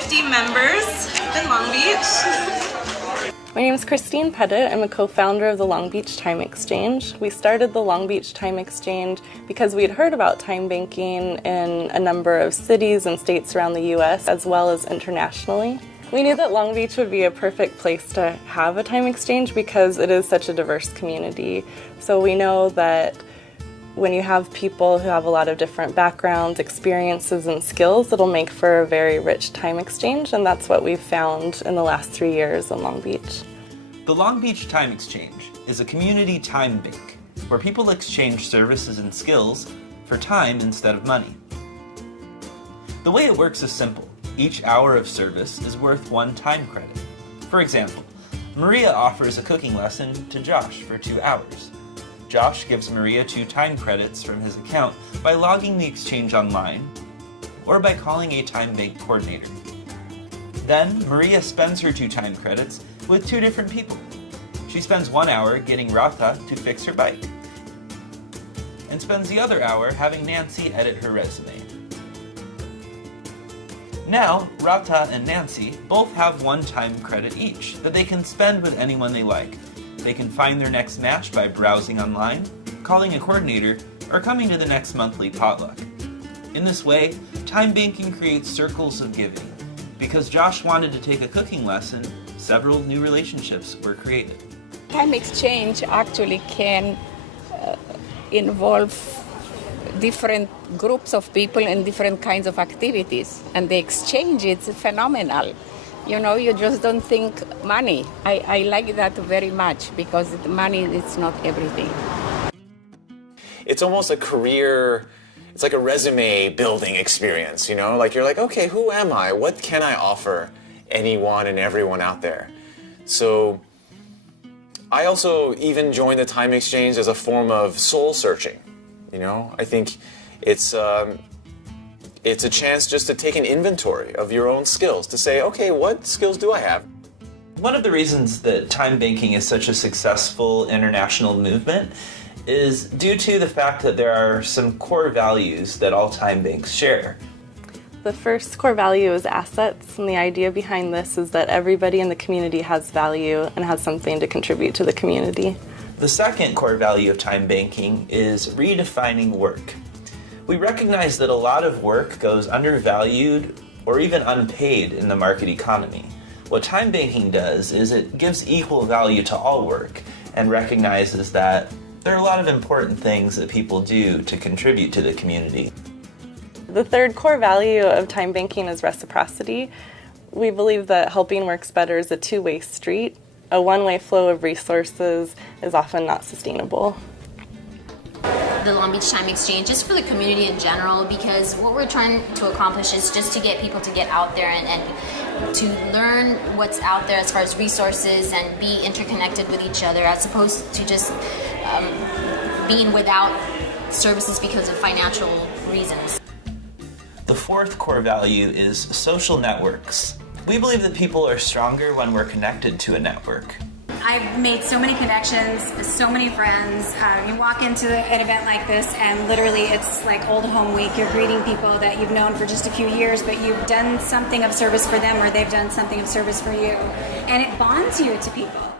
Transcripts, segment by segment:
50 members in Long Beach. My name is Christine Pettit. I'm a co-founder of the Long Beach Time Exchange. We started the Long Beach Time Exchange because we had heard about time banking in a number of cities and states around the U.S. as well as internationally. We knew that Long Beach would be a perfect place to have a time exchange because it is such a diverse community. So we know that when you have people who have a lot of different backgrounds, experiences, and skills, it'll make for a very rich time exchange, and that's what we've found in the last 3 years in Long Beach. The Long Beach Time Exchange is a community time bank where people exchange services and skills for time instead of money. The way it works is simple. Each hour of service is worth 1 time credit. For example, Maria offers a cooking lesson to Josh for 2 hours. Josh gives Maria 2 time credits from his account by logging the exchange online or by calling a time bank coordinator. Then, Maria spends her 2 time credits with 2 different people. She spends 1 hour getting Rata to fix her bike and spends the other hour having Nancy edit her resume. Now, Rata and Nancy both have 1 time credit each that they can spend with anyone they like. They can find their next match by browsing online, calling a coordinator, or coming to the next monthly potluck. In this way, time banking creates circles of giving. Because Josh wanted to take a cooking lesson, several new relationships were created. Time exchange actually can involve different groups of people and different kinds of activities, and the exchange is phenomenal. You know, you just don't think money. I like that very much because money is not everything. It's almost a career, it's like a resume building experience, you know? Like you're like, okay, who am I? What can I offer anyone and everyone out there? So I also even joined the Time Exchange as a form of soul searching, you know? I think it's a chance just to take an inventory of your own skills, to say, okay, what skills do I have? One of the reasons that time banking is such a successful international movement is due to the fact that there are some core values that all time banks share. The first core value is assets, and the idea behind this is that everybody in the community has value and has something to contribute to the community. The second core value of time banking is redefining work. We recognize that a lot of work goes undervalued or even unpaid in the market economy. What time banking does is it gives equal value to all work and recognizes that there are a lot of important things that people do to contribute to the community. The third core value of time banking is reciprocity. We believe that helping works better is a two-way street. A one-way flow of resources is often not sustainable. The Long Beach Time Exchange is for the community in general, because what we're trying to accomplish is just to get people to get out there and to learn what's out there as far as resources and be interconnected with each other, as opposed to just being without services because of financial reasons. The fourth core value is social networks. We believe that people are stronger when we're connected to a network. I've made so many connections, so many friends. You walk into an event like this and literally it's like old home week. You're greeting people that you've known for just a few years, but you've done something of service for them or they've done something of service for you. And it bonds you to people.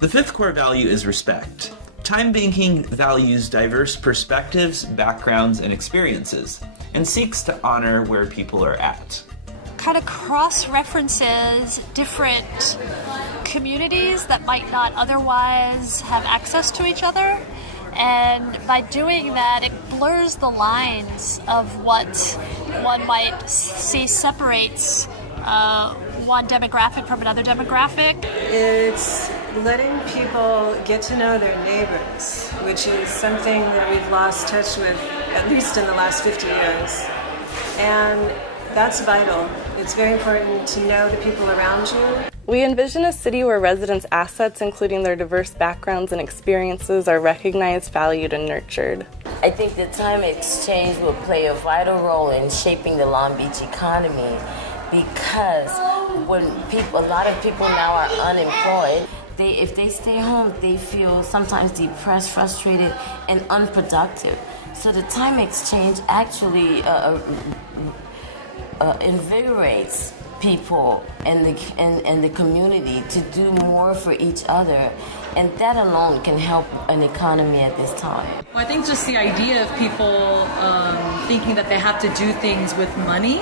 The fifth core value is respect. Time banking values diverse perspectives, backgrounds, and experiences, and seeks to honor where people are at. Kind of cross-references different communities that might not otherwise have access to each other, and by doing that it blurs the lines of what one might see separates one demographic from another demographic. It's letting people get to know their neighbors, which is something that we've lost touch with at least in the last 50 years. And that's vital. It's very important to know the people around you. We envision a city where residents' assets, including their diverse backgrounds and experiences, are recognized, valued, and nurtured. I think the time exchange will play a vital role in shaping the Long Beach economy, because when a lot of people now are unemployed, if they stay home, they feel sometimes depressed, frustrated, and unproductive. So the time exchange actually invigorates people in the community to do more for each other, and that alone can help an economy at this time. Well, I think just the idea of people thinking that they have to do things with money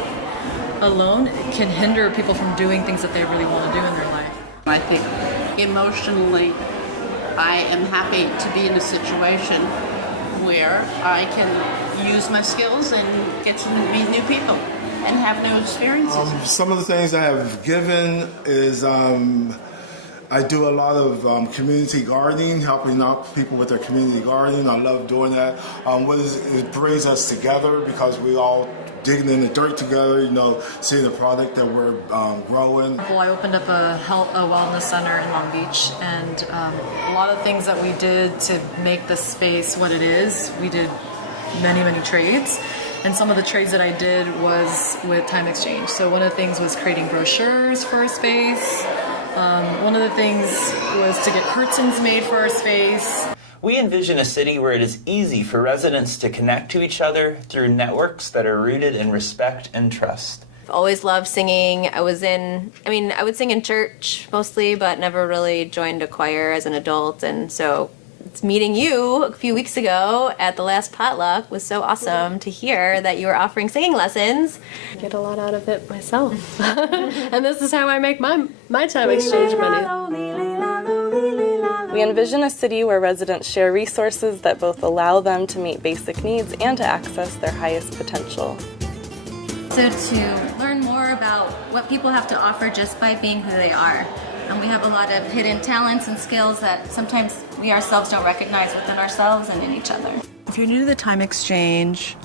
alone can hinder people from doing things that they really want to do in their life. I think emotionally, I am happy to be in a situation where I can use my skills and get to meet new people and have new experiences. Some of the things I have given is I do a lot of community gardening, helping out people with their community gardening. I love doing that. It brings us together because we all digging in the dirt together, seeing the product that we're growing. Well, I opened up a wellness center in Long Beach, and a lot of things that we did to make the space what it is, we did many, many trades. And some of the trades that I did was with time exchange. So one of the things was creating brochures for a space. One of the things was to get curtains made for our space. We envision a city where it is easy for residents to connect to each other through networks that are rooted in respect and trust. I've always loved singing. I would sing in church mostly, but never really joined a choir as an adult. And so meeting you a few weeks ago at the last potluck was so awesome to hear that you were offering singing lessons. I get a lot out of it myself. And this is how I make my time exchange money. We envision a city where residents share resources that both allow them to meet basic needs and to access their highest potential. So to learn more about what people have to offer just by being who they are. And we have a lot of hidden talents and skills that sometimes we ourselves don't recognize within ourselves and in each other. If you're new to the time exchange,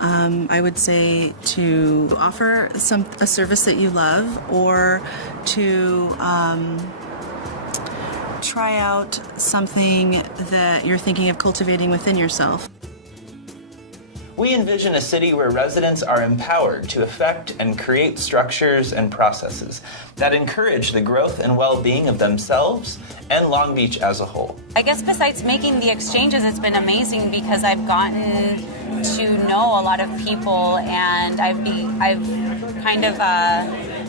I would say to offer a service that you love, or to try out something that you're thinking of cultivating within yourself. We envision a city where residents are empowered to affect and create structures and processes that encourage the growth and well-being of themselves and Long Beach as a whole. I guess besides making the exchanges, it's been amazing because I've gotten to know a lot of people, and I've kind of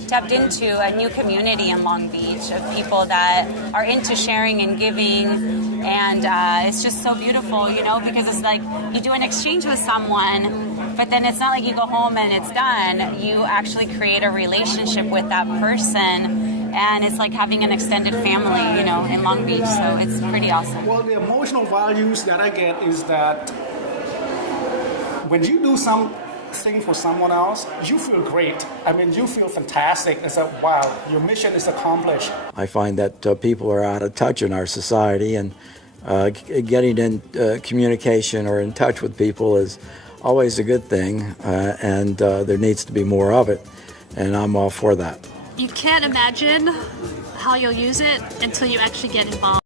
tapped into a new community in Long Beach of people that are into sharing and giving, and it's just so beautiful, because it's like you do an exchange with someone, but then it's not like you go home and it's done. You actually create a relationship with that person, and it's like having an extended family, in Long Beach, so it's pretty awesome. Well, the emotional values that I get is that when you do something for someone else, you feel great. You feel fantastic. It's like, wow, your mission is accomplished. I find that people are out of touch in our society, and getting in communication or in touch with people is always a good thing, and there needs to be more of it, and I'm all for that. You can't imagine how you'll use it until you actually get involved.